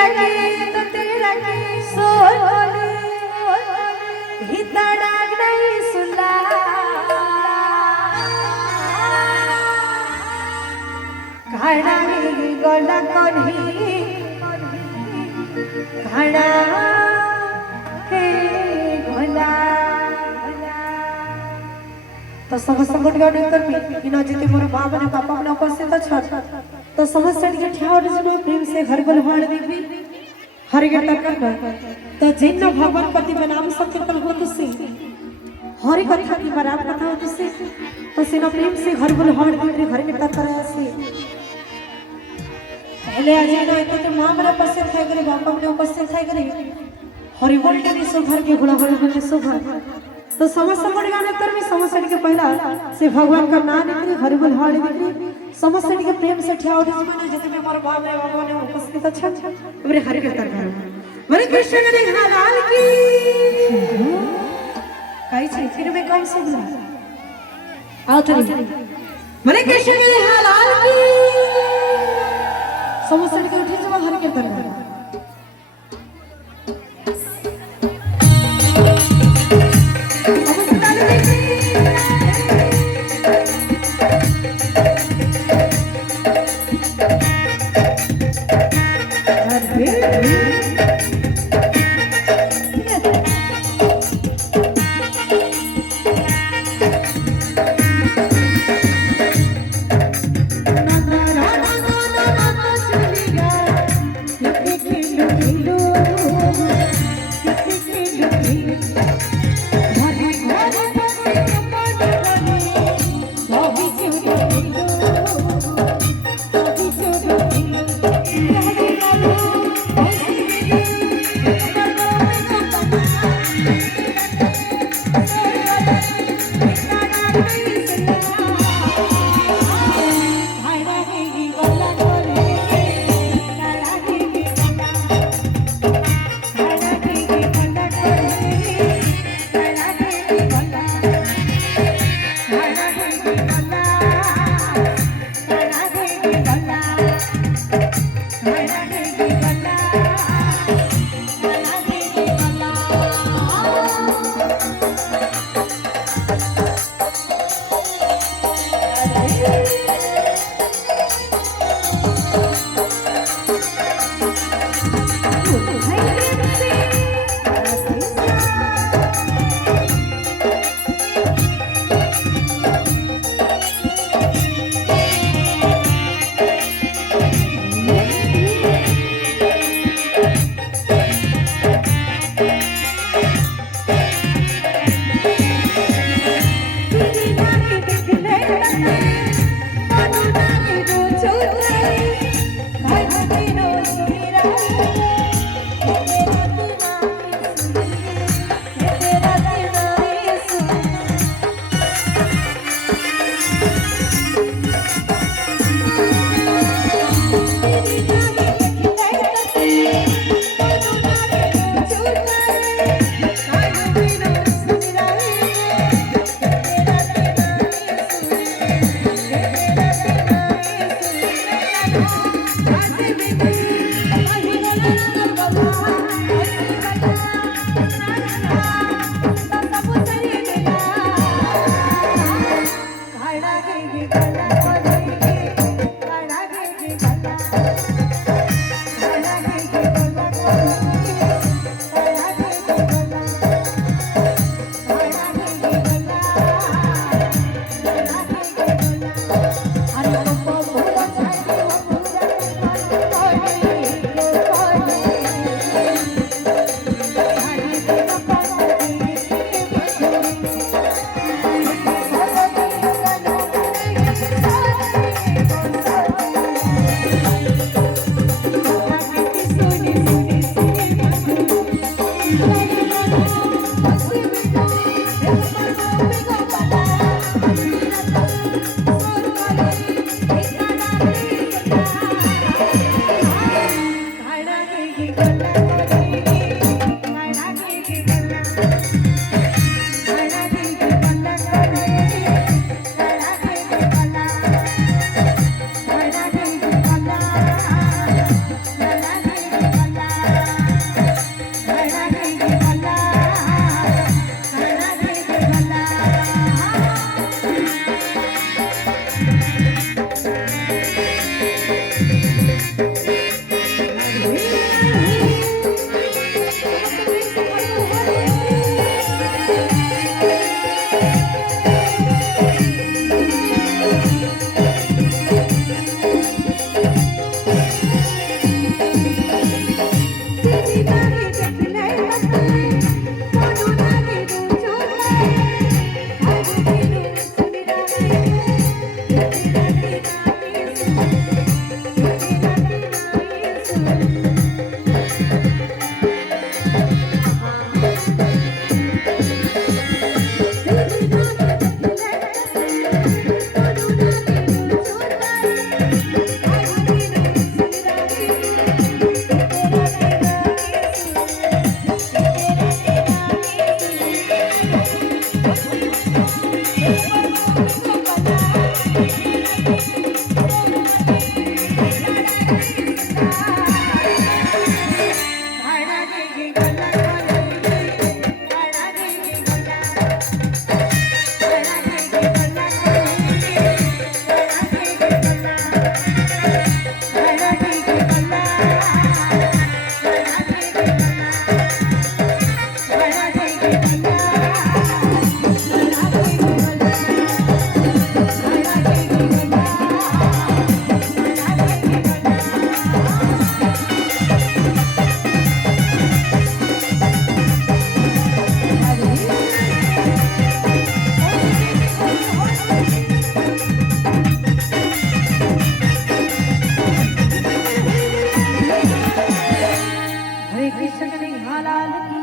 तेरा की सोनी हितडाग नहीं सुला काढा गला कोणी काढा हे गला तो समस्त गुणगान करबी इना जति मोर मां माने पापा माने उपस्थित छ तो समस्त के ठावर जनो प्रेम से घर को लहाड़ देबी हर के करना तो जिन भगवान पति बनाम संकीर्तन हो तुसी हरि कथा की बराबर कथा हो तुसी तो सिनो प्रेम से घर को लहाड़ देबी घर के तक करे आसी पहले आ जाना तो मां माने उपस्थित है करे बापा माने उपस्थित है करे हरि बोलते नहीं सो घर के गुणा बोलते सो घर तो समस्त गुणगान कर में समस्त के पहला से भगवान का नाम निकली हरि बोल हाड़ी निकली समस्त के प्रेम से ठियाओ माने जते में मोर बाप रे बाबा ने उपस्थित अच्छा हमरे हरि के तरकार हरे कृष्ण ने लाल की काई छी फिर में कौन सा बोला आओ थरी हरे कृष्ण ने लाल की समस्त के उठी जब हरि के तरकार हरे कृष्ण कन्हैया लाल की